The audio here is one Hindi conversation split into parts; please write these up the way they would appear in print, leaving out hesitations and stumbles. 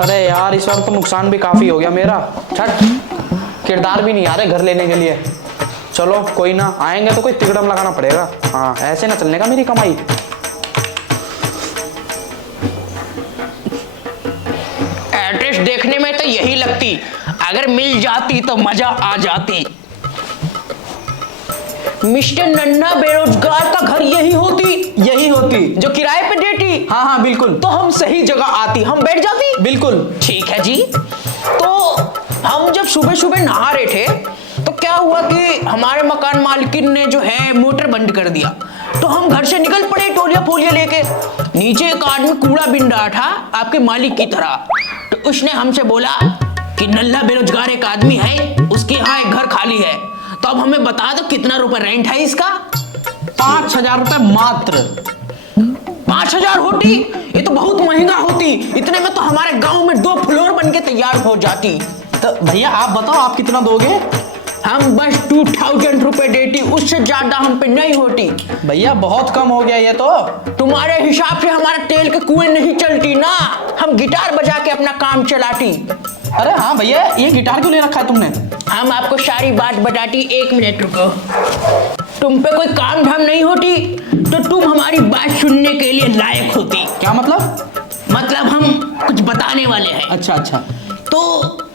अरे यार इस बार तो नुकसान भी काफी हो गया मेरा। छट, किरदार भी नहीं आ रहे घर लेने के लिए। चलो कोई ना, आएंगे तो कोई तिकड़म लगाना पड़ेगा। हाँ ऐसे ना चलने का मेरी कमाई। एड्रेस देखने में तो यही लगती, अगर मिल जाती तो मजा आ जाती। मिस्टर नन्ना बेरोजगार का घर यही होती? यही होती जो किराए पे देती? हाँ हाँ बिल्कुल। तो हम सही जगह आती, हम बैठ जाती। बिल्कुल ठीक है जी। तो हम जब सुबह सुबह नहा रहे थे तो क्या हुआ कि हमारे मकान मालकिन ने जो है मोटर बंद कर दिया। तो हम घर से निकल पड़े टोलिया फोलिया लेके। नीचे एक आदमी कूड़ा बिन रहा था आपके मालिक की तरह। तो उसने हमसे बोला कि नल्ला बेरोजगार एक आदमी है, उसके यहाँ एक घर खाली है, तो अब हमें बता दो कितना रुपए रेंट है इसका। 5,000 रुपए मात्र। 5,000 होती? ये तो बहुत महंगा होती। इतने में तो हमारे गांव में 2 फ्लोर बन के तैयार हो जाती। तो भैया आप बताओ आप कितना दोगे? हम बस 2,000 रुपए देती, उससे ज्यादा हम पे नहीं होती। भैया बहुत कम हो गया ये तो। तुम्हारे हिसाब से हमारे तेल के कुएं नहीं चलती ना, हम गिटार बजा के अपना काम चलाती। अरे हाँ भैया, ये गिटार क्यों ले रखा है तुमने? हम आपको सारी बात बताती, 1 मिनट रुको। तुम पे कोई काम धाम नहीं होती तो तुम हमारी बात सुनने के लिए लायक होती। क्या मतलब? मतलब हम कुछ बताने वाले हैं। अच्छा अच्छा। तो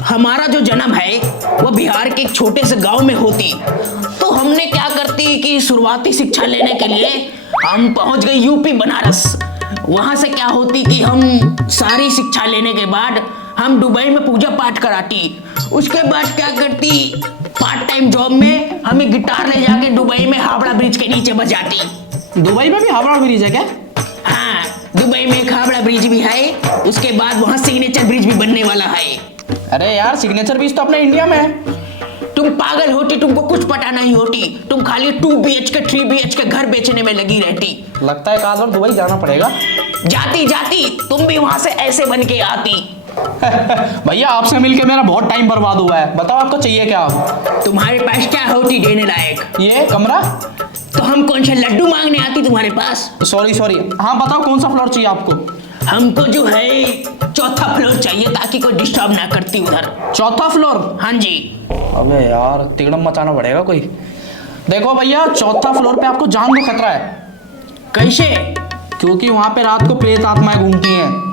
हमारा जो जन्म है वो बिहार के एक छोटे से गांव में होती। तो हमने क्या करती कि शुरुआती शिक्षा लेने के लिए हम पहुंच गए यूपी बनारस। वहां से क्या होती कि हम सारी शिक्षा लेने के बाद हम दुबई में पूजा पाठ कराती। उसके बाद क्या करती, पार्ट टाइम जॉब में हमें गिटार ले जाके दुबई में हावड़ा ब्रिज के नीचे बजाती। दुबई में भी हावड़ा ब्रिज है क्या? हाँ, दुबई में एक हावड़ा ब्रिज भी है। उसके बाद वहां सिग्नेचर ब्रिज भी बनने वाला है। अरे यार सिग्नेचर ब्रिज तो अपने इंडिया में है। तुम पागल होती, तुमको कुछ पता नहीं होती। तुम खाली 2 BHK 3 BHK घर बेचने में लगी रहती। लगता है एक आध बार दुबई जाना पड़ेगा। जाती जाती तुम भी वहां से ऐसे बन के आती। भैया आपसे मिलके मेरा बहुत टाइम बर्बाद हुआ है। बताओ आपको चाहिए क्या? अब तुम्हारे पास क्या होती देने लायक? ये कमरा। तो हम कौन से लड्डू मांगने आती तुम्हारे पास? Sorry sorry. हाँ बताओ कौन सा फ्लोर चाहिए आपको? हमको जो है 4था फ्लोर चाहिए ताकि कोई डिस्टर्ब ना करती उधर। 4था फ्लोर? हाँ जी। अबे यार तिगड़म मचाना पड़ेगा कोई। देखो भैया 4था फ्लोर पे आपको जान को खतरा है। कैसे? क्योंकि वहां पे रात को प्रेत आत्माएं घूमती हैं।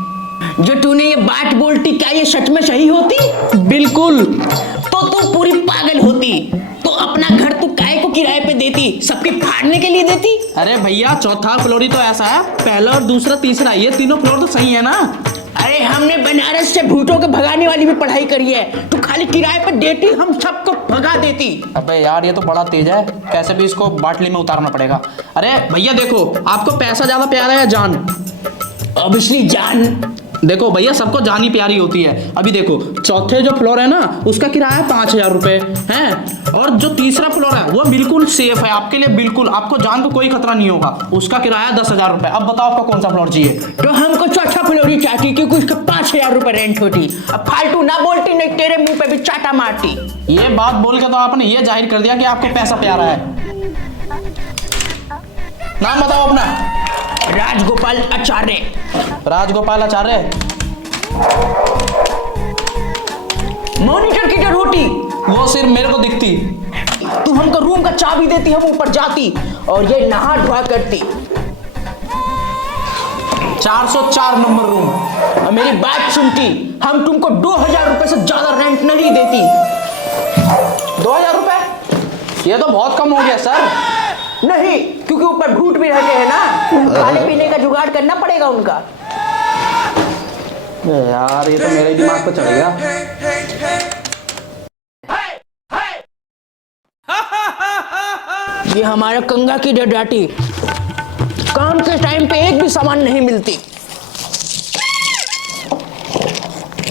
जो तूने ये बात बोलती क्या ये सच में सही होती? बिल्कुल। तो तू पूरी पागल होती। तो अपना घर तू काहे को किराए पे देती? सबके फाड़ने के लिए देती? अरे भैया 4था फ्लोर ही तो ऐसा है, पहला और दूसरा तीसरा, ये तीनों फ्लोर तो सही है ना। अरे हमने बनारस से भूतों के भगाने वाली भी पढ़ाई करी है। तू खाली किराए पे देती, हम सबको भगा देती। अबे यार ये तो बड़ा तेज है, कैसे भी इसको बाटली में उतारना पड़ेगा। अरे भैया देखो, आपको पैसा ज्यादा प्यारा है या जान? ऑब्वियसली जान। देखो भैया सबको जान ही प्यारी होती है। अभी देखो 4थे जो फ्लोर है ना उसका किराया 5,000 रुपए है, और जो तीसरा फ्लोर है वो बिल्कुल सेफ है आपके लिए, बिल्कुल आपको जान को कोई खतरा नहीं होगा, उसका किराया 10,000 रुपए। अब बताओ आपको कौन सा फ्लोर चाहिए? तो हमको 4था फ्लोर ही चाहिए क्योंकि उसका 5,000 रुपए रेंट होती। अब फालतू ना बोलती, नहीं तेरे मुंह पे भी चाटा मारती। ये बात बोल के तो आपने ये जाहिर कर दिया कि आपको पैसा प्यारा है। नाम बताओ अपना। राजगोपाल आचार्य। राजगोपाल आचार्य। मॉनिटर किधर होती? वो सिर्फ मेरे को दिखती। तू हमको रूम का चाबी देती, हम ऊपर जाती और ये नहा धोआ करती। 404 नंबर रूम। और मेरी बात सुनती, हम तुमको 2,000 रुपए से ज्यादा रेंट नहीं देती। 2,000 रुपए? ये तो बहुत कम हो गया सर। नहीं, क्योंकि ऊपर भूत भी रहते हैं ना, खाने पीने का जुगाड़ करना पड़ेगा उनका। यार ये तो मेरे दिमाग पे चढ़ गया। ये हमारा कंगा की डडाटी, काम के टाइम पे एक भी सामान नहीं मिलती।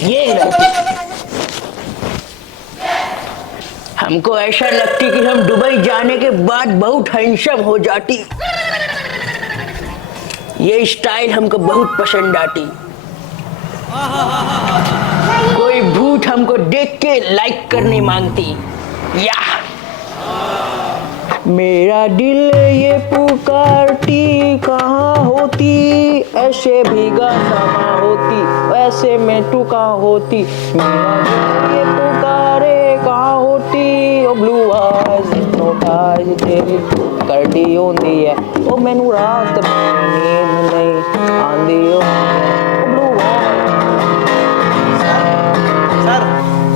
ये रहती। हमको ऐसा लगती कि हम दुबई जाने के बाद बहुत हैंडसम हो जाती। ये स्टाइल हमको बहुत पसंद आती। कोई भूत हमको देख के लाइक करनी मांगती। या मेरा दिल ये पुकारती कहाँ होती, ऐसे भीगा समा होती, ऐसे में तू कहाँ होती। मेरा दिल ये पुकारे कहाँ होती, ओ ब्लू आइज हिप्नोटाइज तेरी करदी होंदी है, ओ मैनू रात में नींद नहीं आंदी ओ ब्लू सर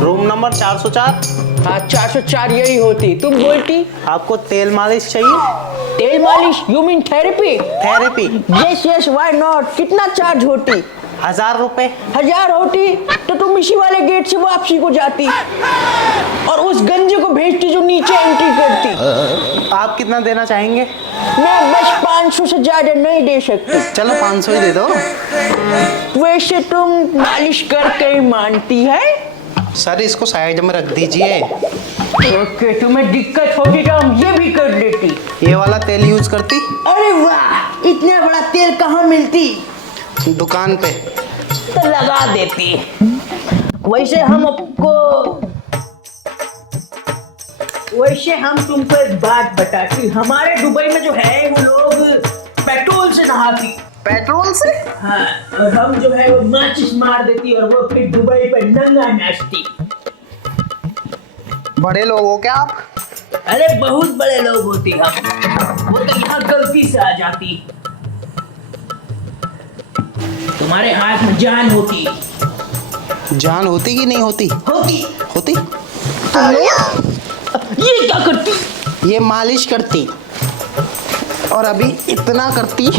रूम नंबर 404। हाँ 404 यही होती। तुम बोलती आपको तेल मालिश चाहिए? तेल मालिश, you mean therapy? Therapy? Yes yes why not. कितना चार्ज होती? 1000 रुपए। 1000 होती तो तुम इसी वाले गेट से वापसी को जाती और उस गंजे को भेजती जो नीचे एंट्री करती। आप कितना देना चाहेंगे? मैं बस 500 से ज्यादा नहीं दे सकती। चलो 500 ही दे दो। वैसे तुम मालिश करके ही मानती है? सर इसको साइड में रख दीजिए। ओके, तुम्हें दिक्कत होती तो हम ये भी कर देती। ये वाला तेल यूज करती? अरे वाह, इतना बड़ा तेल कहाँ मिलती? दुकान पे। तो लगा देती। वैसे हम तुमको एक बात बताती। हमारे दुबई में जो है वो लोग पेट्रोल से नहाती। पेट्रोल से? हाँ, और हम जो है वो माचिस मार देती और वो फिर दुबई पे नंगा नाचती। बड़े लोग हो क्या आप? अरे बहुत बड़े लोग होती हम, वो तो यहाँ गलती से आ जाती। तुम्हारे हाथ में जान होती। जान होती कि नहीं होती? होती। होती? ये क्या करती? ये मालिश करती और अभी इतना करती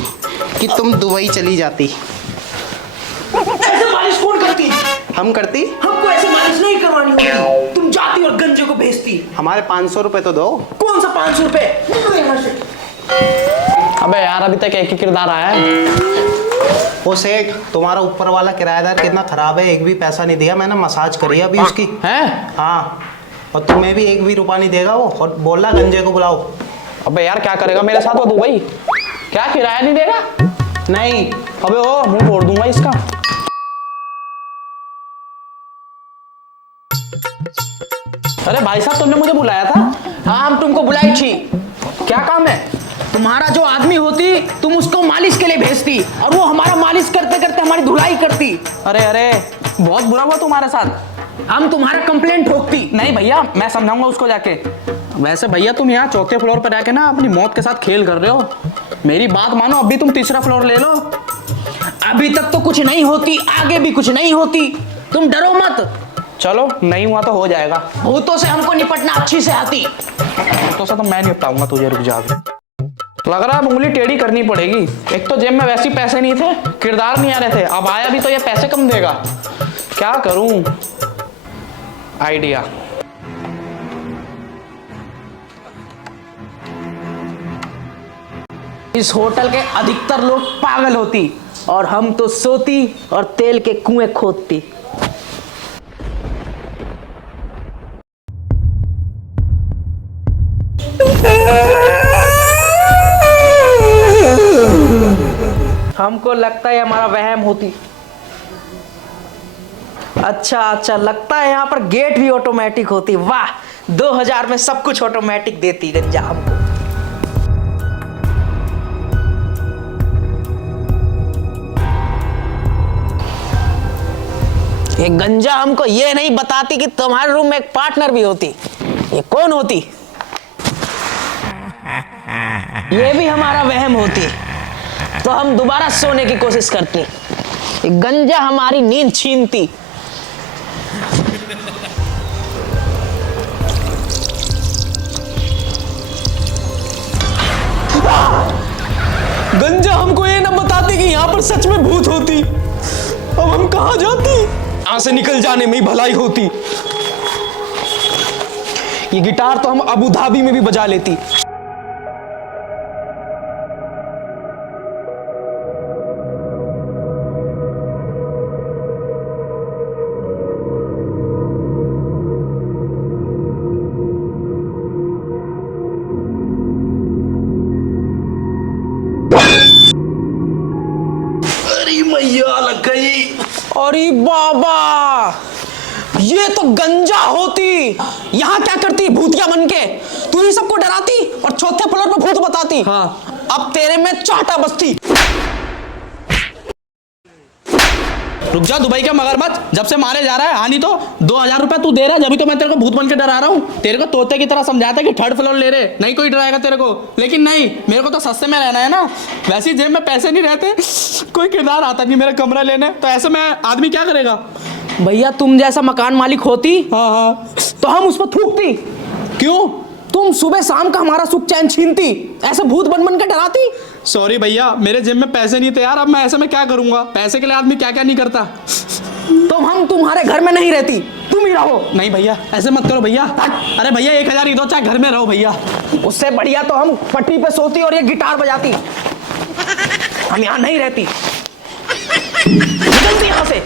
कि तुम दुबई चली जाती। ऐसे मालिश कौन करती? हम करती? हमको ऐसे मालिश नहीं करवानी होती। तुम जाती और गंजे को भेजती। हमारे 500 रुपए तो दो। कौन सा 500 रुपए? निकलो यहाँ से। अबे यार अभी तक एक ही किरदार आया है। ओ सेठ, तुम्हारा ऊपर वाला किराएदार कितना खराब है, एक भी पैसा नहीं दिया। मैंने मसाज करी अभी उसकी। हैं? हाँ, और तुम्हें भी एक भी रुपया नहीं देगा वो, और बोला गंजे को बुलाओ। अबे यार क्या करेगा मेरे साथ वो दुबई? क्या किराया नहीं देगा? नहीं। अबे ओ मुंह फोड़ दूंगा इसका। अरे भाई साहब तुमने मुझे बुलाया था? हाँ, हम तुमको बुलाई थी। क्या काम है? तुम्हारा जो आदमी होती तुम उसको मालिश के लिए भेजती और वो हमारा मालिश करते करते हमारी धुलाई करती। अरे अरे बहुत बुरा हुआ तुम्हारे साथ। हम तुम्हारा कंप्लेंट ठोकती। नहीं भैया, मैं समझाऊंगा उसको जाके। वैसे भैया तुम यहाँ चौथे फ्लोर पर जाके ना अपनी मौत के साथ खेल कर रहे हो। मेरी बात मानो, अभी तुम तीसरा फ्लोर ले लो। अभी तक तो कुछ नहीं होती, आगे भी कुछ नहीं होती। तुम डरो मत। चलो नहीं हुआ तो हो जाएगा। भूतों से हमको निपटना अच्छी से आती। तो तो मैं निपटाऊंगा तुझे, रुक जा अभी। लग रहा है उंगली टेढ़ी करनी पड़ेगी। एक तो जेब में वैसे ही पैसे नहीं थे, किरदार नहीं आ रहे थे, अब आया भी तो ये पैसे कम देगा। क्या करूं? आइडिया। इस होटल के अधिकतर लोग पागल होती और हम तो सोती और तेल के कुएं खोदती। हमको लगता है हमारा वहम होती। अच्छा, लगता है यहाँ पर गेट भी ऑटोमेटिक होती। वाह, 2000 में सब कुछ ऑटोमेटिक देती गंजा हमको। ये गंजा हमको ये नहीं बताती कि तुम्हारे रूम में एक पार्टनर भी होती। ये कौन होती? ये भी हमारा वहम होती तो हम दोबारा सोने की कोशिश करते। ये गंजा हमारी नींद छीनती। गंजा हमको ये ना बताती कि यहाँ पर सच में भूत होती। अब हम कहाँ जाती? यहाँ से निकल जाने में ही भलाई होती। ये गिटार तो हम अबू धाबी में भी बजा लेती। अरे मैया लग गई। अरे बाबा, ये तो गंजा होती। यहाँ क्या करती भूतिया बन के? तू ही सबको डराती और चौथे फ्लोर पे भूत बताती। हाँ। अब तेरे में चाटा बस्ती। रुक जा दुबई का मगरमच्छ, जब से मारे जा रहा है हानि तो 2000 रुपए तू दे रहा है, जब तो मैं तेरे को भूत बन के डरा रहा हूँ। तेरे को तोते की तरह समझाता कि थर्ड फ्लोर ले रहे, नहीं कोई डराएगा तेरे को, लेकिन नहीं, मेरे को तो सस्ते में रहना है ना। वैसे जेब में पैसे नहीं रहते, कोई किरदार आता नहीं मेरा कमरा लेने, तो ऐसे में आदमी क्या करेगा। भैया तुम जैसा मकान मालिक होती हाँ तो हम उस पर थूकती। क्यों? तुम सुबह शाम का हमारा सुख चैन छीनती, ऐसे भूत बन बन के डराती। सॉरी भैया, मेरे जेब में पैसे नहीं थे यार, अब मैं ऐसे में क्या करूंगा। पैसे के लिए आदमी क्या क्या नहीं करता। तो हम तुम्हारे घर में नहीं रहती, तुम ही रहो। नहीं भैया ऐसे मत करो भैया। अरे भैया 1000 ही दो, चाहे घर में रहो भैया। उससे बढ़िया तो हम पट्टी पे सोती और ये गिटार बजाती। हम यहाँ नहीं रहती, निकलती यहाँ से।